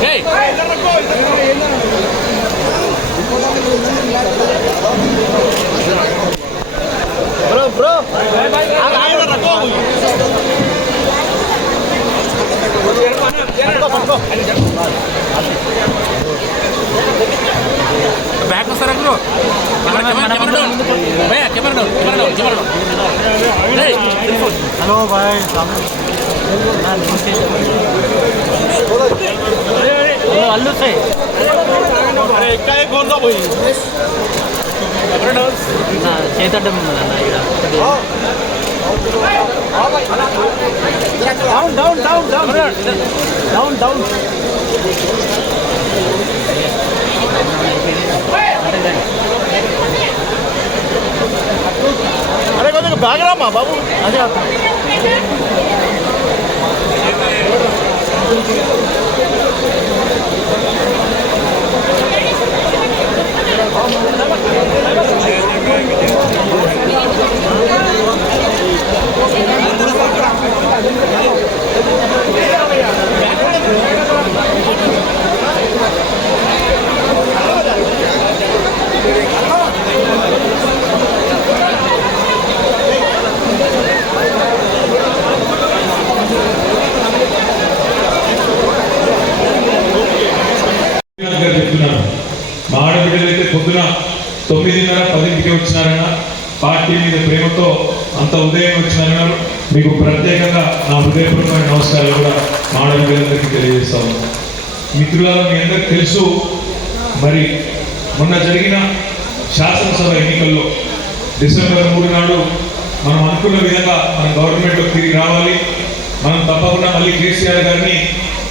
Hey! Bro, bro. Back వస్తారా bro camera camera camera camera hello boy Allu से अरे इक्का एक कौन सा भाई अपने डांस ना चेता डम ना ना इड़ा down down down down down down अरे को बैग रामा बाबू अरे గారు తొమ్మిదిన్నర పదింటికి వచ్చినారన్న. పార్టీ మీద ప్రేమతో అంత ఉదయం వచ్చినారన్నారు మీకు ప్రత్యేకంగా నా హృదయపూర్వకమైన నమస్కారాలు కూడా మా ఆడబిడ్డలందరికీ తెలియజేస్తా ఉన్నాను మిత్రులారా మీ అందరికి తెలుసు మరి మొన్న జరిగిన శాసనసభ ఎన్నికల్లో డిసెంబర్ మూడు నాడు మనం అనుకున్న విధంగా మన గవర్నమెంట్లో తిరిగి రావాలి. మనం తప్పకుండా మళ్ళీ కేసీఆర్ గారిని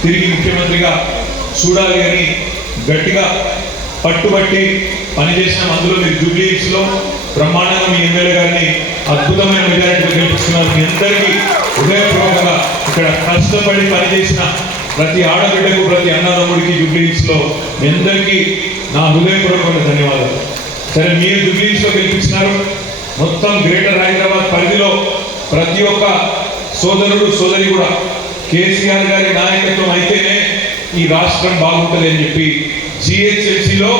తిరిగి ముఖ్యమంత్రిగా చూడాలి అని గట్టిగా పట్టుబట్టి పనిచేసిన అందులో మీరు జూబ్లీస్లో బ్రహ్మాండంగా మీ ఎమ్మెల్యే గారిని అద్భుతమైన మెజారిటీలో గెలిపిస్తున్నారు మీ అందరికీ హృదయపూర్వకంగా ఇక్కడ కష్టపడి పనిచేసిన ప్రతి ఆడబిడ్డకు ప్రతి అన్నదమ్ముడికి జూబ్లీస్లో మీ అందరికీ నా హృదయపూర్వకమైన ధన్యవాదాలు. సరే మీరు జూబ్లీస్లో గెలిపించినారు. మొత్తం గ్రేటర్ హైదరాబాద్ పరిధిలో ప్రతి ఒక్క సోదరుడు సోదరి కూడా కేసీఆర్ గారి నాయకత్వం అయితేనే ఈ రాష్ట్రం బాగుంటుంది అని చెప్పి జిహెచ్ఎంసీలో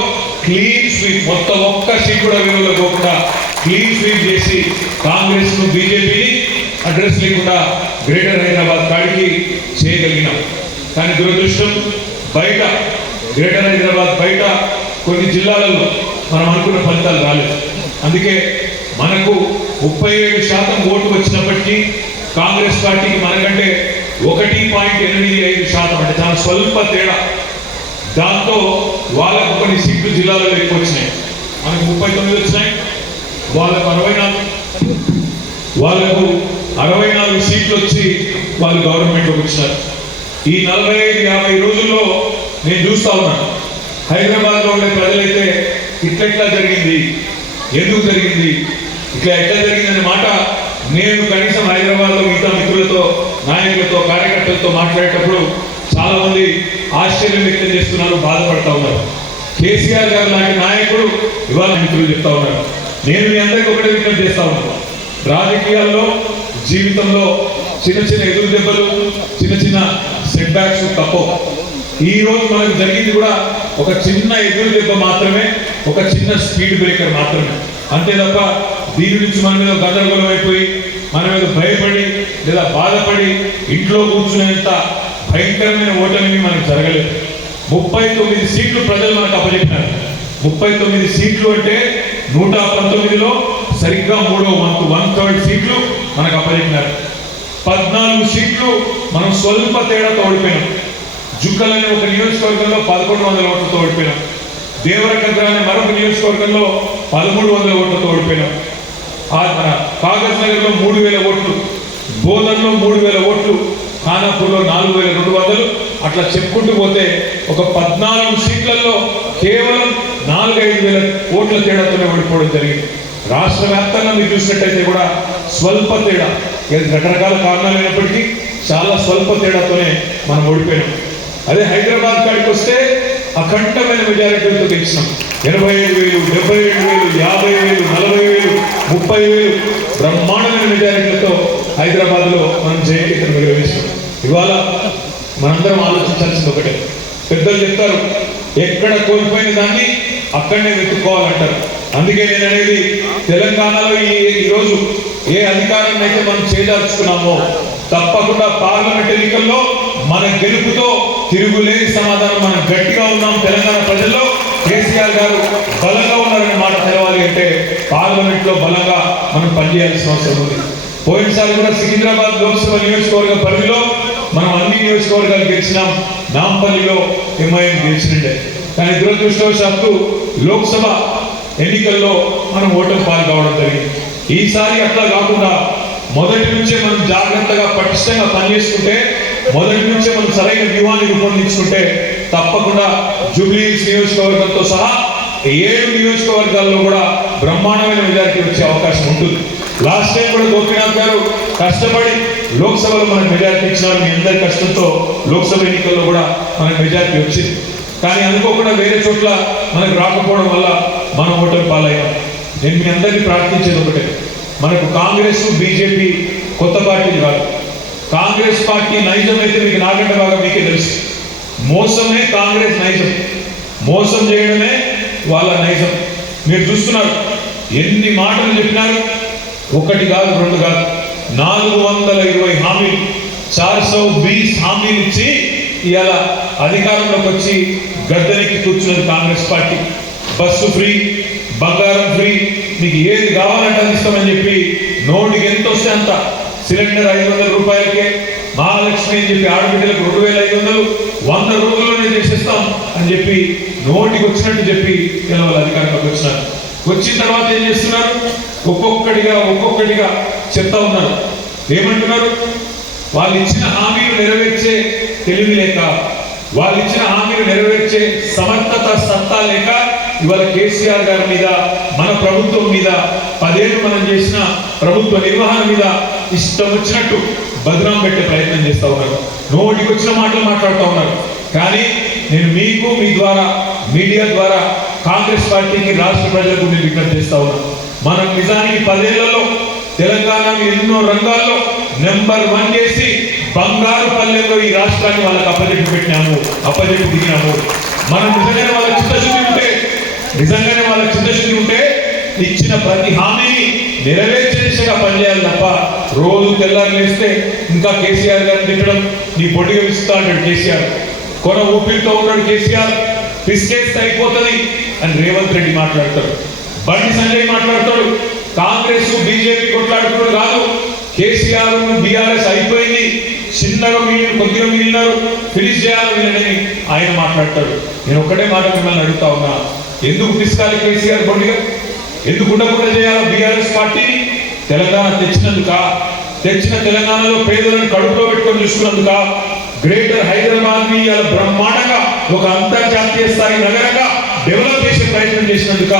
క్లీన్ స్వీప్ మొత్తం ఒక్క సీట్ కూడా విలువలో పోకుండా క్లీన్ స్వీప్ చేసి కాంగ్రెస్ను బీజేపీని అడ్రస్ లేకుండా గ్రేటర్ హైదరాబాద్ కాడికి చేయగలిగినాం. కానీ దురదృష్టం బయట గ్రేటర్ హైదరాబాద్ బయట కొన్ని జిల్లాలలో మనం అనుకున్న ఫలితాలు రాలేదు. అందుకే మనకు ముప్పై ఏడు శాతం ఓటు వచ్చినప్పటికీ కాంగ్రెస్ పార్టీకి మనకంటే ఒకటి పాయింట్ ఎనిమిది ఐదు శాతం అంటే చాలా స్వల్ప తేడా. దాంతో వాళ్ళకు కొన్ని సీట్లు జిల్లాలలో ఎక్కువ వచ్చినాయి మనకు ముప్పై తొమ్మిది వచ్చినాయి. వాళ్ళకు అరవై నాలుగు. వాళ్ళకు అరవై నాలుగు సీట్లు వచ్చి వాళ్ళు గవర్నమెంట్లోకి వచ్చినారు ఈ నలభై ఐదు యాభై రోజుల్లో నేను చూస్తా ఉన్నాను హైదరాబాద్లో ఉండే ప్రజలైతే ఇట్లెట్లా జరిగింది ఎందుకు జరిగింది ఇట్లా ఎట్లా జరిగిందనే మాట నేను కనీసం హైదరాబాద్లో మిగతా మిత్రులతో నాయకులతో కార్యకర్తలతో మాట్లాడేటప్పుడు చాలా మంది ఆశ్చర్యం వ్యక్తం చేస్తున్నారు బాధపడతా ఉన్నారు. కేసీఆర్ గారు లాంటి నాయకుడు ఇవాళ మిత్రులు చెప్తా ఉన్నారు. నేను మీ అందరికీ ఒకటే విజ్ఞప్తి చేస్తా ఉన్నాను రాజకీయాల్లో జీవితంలో చిన్న చిన్న ఎదురు దెబ్బలు చిన్న చిన్న సెట్ బ్యాక్స్ తప్పవు. ఈ రోజు మనకు జరిగింది కూడా ఒక చిన్న ఎదురు దెబ్బ మాత్రమే ఒక చిన్న స్పీడ్ బ్రేకర్ మాత్రమే. అంతే తప్ప దీని నుంచి మన మీద గందరగోళం అయిపోయి మన మీద భయపడి లేదా బాధపడి ఇంట్లో కూర్చునేంత భయంకరమైన ఓటమి మనకు జరగలేదు. ముప్పై తొమ్మిది సీట్లు ప్రజలు మనకు అప్పచెప్పినారు. ముప్పై తొమ్మిది సీట్లు అంటే నూట పంతొమ్మిదిలో సరిగ్గా మూడో వంతు వన్ థర్డ్ సీట్లు మనకు అప్పచెప్పినారు. పద్నాలుగు సీట్లు మనం స్వల్ప తేడాతో ఓడిపోయినాం. జుక్కలని ఒక నియోజకవర్గంలో పదకొండు వందల ఓట్లతో ఓడిపోయినాం. దేవరకద్ర అనే మరొక నియోజకవర్గంలో పదమూడు వందల ఓట్లతో ఓడిపోయినాం. ఆ మన కాగజ్ నగర్లో మూడు వేల ఓట్లు బోధన్లో మూడు వేల ఓట్లు ఖానాపూర్లో నాలుగు వేల రెండు వందలు. అట్లా చెప్పుకుంటూ పోతే ఒక పద్నాలుగు సీట్లలో కేవలం నాలుగైదు వేల ఓట్ల తేడాతోనే ఓడిపోవడం జరిగింది. రాష్ట్ర వ్యాప్తంగా మీరు చూసినట్టయితే కూడా స్వల్ప తేడా. రకరకాల కారణాలు అయినప్పటికీ చాలా స్వల్ప తేడాతోనే మనం ఓడిపోయాం అదే హైదరాబాద్ కాడికి వస్తే అఖండమైన మెజారిటీలతో గెలిచినాం. ఎనభై ఐదు వేలు డెబ్బై ఏడు వేలు యాభై వేలు నలభై వేలు ముప్పై వేలు బ్రహ్మాండమైన మెజారిటీలతో హైదరాబాద్లో మనం జయకేతను నిర్వహించాం ఇవాళ మనందరం ఆలోచించాల్సింది ఒకటే. పెద్దలు చెప్తారు ఎక్కడ కోల్పోయిన దాన్ని అక్కడనే వెతుక్కోవాలంటారు. అందుకే నేను అనేది తెలంగాణలో ఈ ఈరోజు ఏ అధికారాన్ని అయితే మనం చేదార్చుకున్నామో తప్పకుండా పార్లమెంట్ ఎన్నికల్లో మన గెలుపుతో తిరుగులేని సమాధానం మనం గట్టిగా ఉన్నాం తెలంగాణ ప్రజల్లో. కేసీఆర్ గారు బలంగా ఉన్నారనే మాట తెలవాలి అంటే పార్లమెంట్లో బలంగా మనం పనిచేయాల్సిన అవసరం ఉంది. పోయినసారి కూడా సికింద్రాబాద్ లోక్సభ నియోజకవర్గ పరిధిలో మనం అన్ని నియోజకవర్గాలు గెలిచినాం. నాంపల్లిలో ఎంఐఎం గెలిచినండే కానీ దురదృష్టవశాత్తు లోక్సభ ఎన్నికల్లో మనం ఓటమి పాలు కావడం జరిగింది. ఈసారి అట్లా కాకుండా మొదటి నుంచే మనం జాగ్రత్తగా పటిష్టంగా పనిచేసుకుంటే మొదటి నుంచే మనం సరైన వ్యూహాన్ని రూపొందించుకుంటే తప్పకుండా జూబ్లీహిల్స్ నియోజకవర్గంతో సహా ఏడు నియోజకవర్గాల్లో కూడా బ్రహ్మాండమైన మెజారిటీ వచ్చే అవకాశం ఉంటుంది. లాస్ట్ టైం కూడా గోపీనాథ్ గారు కష్టపడి లోక్సభలో మనకు మెజార్టీ ఇచ్చినారు మీ అందరి కష్టంతో లోక్సభ ఎన్నికల్లో కూడా మనకు మెజార్టీ వచ్చింది. కానీ అనుకోకుండా వేరే చోట్ల మనకు రాకపోవడం వల్ల మనం ఓటమి పాలయ్యాం. నేను మీ అందరినీ ప్రార్థించేది ఒకటే. మనకు కాంగ్రెస్ బీజేపీ కొత్త పార్టీలు కాదు. కాంగ్రెస్ పార్టీ నైజం అయితే మీకు నాకంటే బాగా మీకే తెలుసు. మోసమే కాంగ్రెస్ నైజం. మోసం చేయడమే వాళ్ళ నైజం. మీరు చూస్తున్నారు. ఎన్ని మాటలు చెప్పినారు? ఒకటి కాదు రెండు కాదు. హామీలు చార్ సౌ బీస్ హామీలు ఇచ్చి ఇవాళ అధికారంలోకి వచ్చి గద్దెనెక్కి కూర్చున్నది కాంగ్రెస్ పార్టీ. బస్సు ఫ్రీ బంగారం ఫ్రీ మీకు ఏది కావాలంటే అది ఇస్తామని చెప్పి నోటికి ఎంత వస్తే అంత. సిలిండర్ ఐదు వందల రూపాయలకే మహాలక్ష్మి అని చెప్పి ఆడబిడ్డలకు రెండు వేల ఐదు వందలు వంద రోజుల్లోనే చేసేస్తాం అని చెప్పి నోటికి వచ్చినట్టు చెప్పి ఇలా వాళ్ళు అధికారంలోకి వచ్చినారు. వచ్చిన తర్వాత ఏం చేస్తున్నారు? ఒక్కొక్కటిగా ఒక్కొక్కటిగా చెప్తా ఉన్నారు. ఏమంటున్నారు? వాళ్ళు ఇచ్చిన హామీలు నెరవేర్చే తెలివి లేక వాళ్ళు ఇచ్చిన హామీలు నెరవేర్చే సమర్థత సత్తా లేక ఇవాళ కేసీఆర్ గారి మీద మన ప్రభుత్వం మీద పదేళ్ళు మనం చేసిన ప్రభుత్వ నిర్వహణ మీద ఇష్టం వచ్చినట్టు బదనాం పెట్టే ప్రయత్నం చేస్తూ ఉన్నారు. నోటికి వచ్చిన మాటలు మాట్లాడుతూ ఉన్నారు. కానీ నేను మీకు మీ ద్వారా మీడియా ద్వారా కాంగ్రెస్ పార్టీకి రాష్ట్ర ప్రజలకు నేను విజ్ఞప్తి చేస్తా ఉన్నాను మనం నిజానికి పదేళ్ళలో తెలంగాణ ఎన్నో రంగాల్లో నెంబర్ వన్ చేసి బంగారు పల్లెల్లో ఈ రాష్ట్రాన్ని వాళ్ళకి అప్పజెప్పి పెట్టినాము అప్పజెప్పి దిగినాము. మనం నిజంగానే వాళ్ళ చిత్తశుద్ధి ఉంటే నిజంగానే వాళ్ళ చిత్తశుద్ధి ఉంటే ఇచ్చిన ప్రతి హామీని నెరవేర్చే దిశగా పనిచేయాలి తప్ప రోజు తెల్లారి లేస్తే ఇంకా కేసీఆర్ గారిని తిట్టడం నీ పొడిగా ఇస్తా అంటాడు కేసీఆర్. కొన ఊపిరితో ఉన్నాడు కేసీఆర్. పిసికేస్తే అయిపోతుంది అని రేవంత్ రెడ్డి మాట్లాడతాడు. బండి సంజయ్ మాట్లాడతాడు. కాంగ్రెస్ బీజేపీ కొట్లాడుకున్నాడు కాదు. కేసీఆర్ బీఆర్ఎస్ అయిపోయింది. చిన్నగా మిగిలిన కొద్దిగా మిగిలినారు. ఫినిష్ చేయాలి వీళ్ళని? ఆయన మాట్లాడతాడు. నేను ఒక్కటే మాట మిమ్మల్ని అడుగుతా ఉన్నా. ఎందుకు పిసుకాలి కేసీఆర్ బొండిగా ఎందుకు ఉండకుండా చేయాలి బీఆర్ఎస్ పార్టీని తెలంగాణ తెచ్చినందుక? తెచ్చిన తెలంగాణలో పేదలను కడుపులో పెట్టుకొని చూసుకున్నందుక? గ్రేటర్ హైదరాబాద్ని బ్రహ్మాండంగా ఒక అంతర్జాతీయ స్థాయి నగరంగా డెవలప్ చేసే ప్రయత్నం చేసినందుక?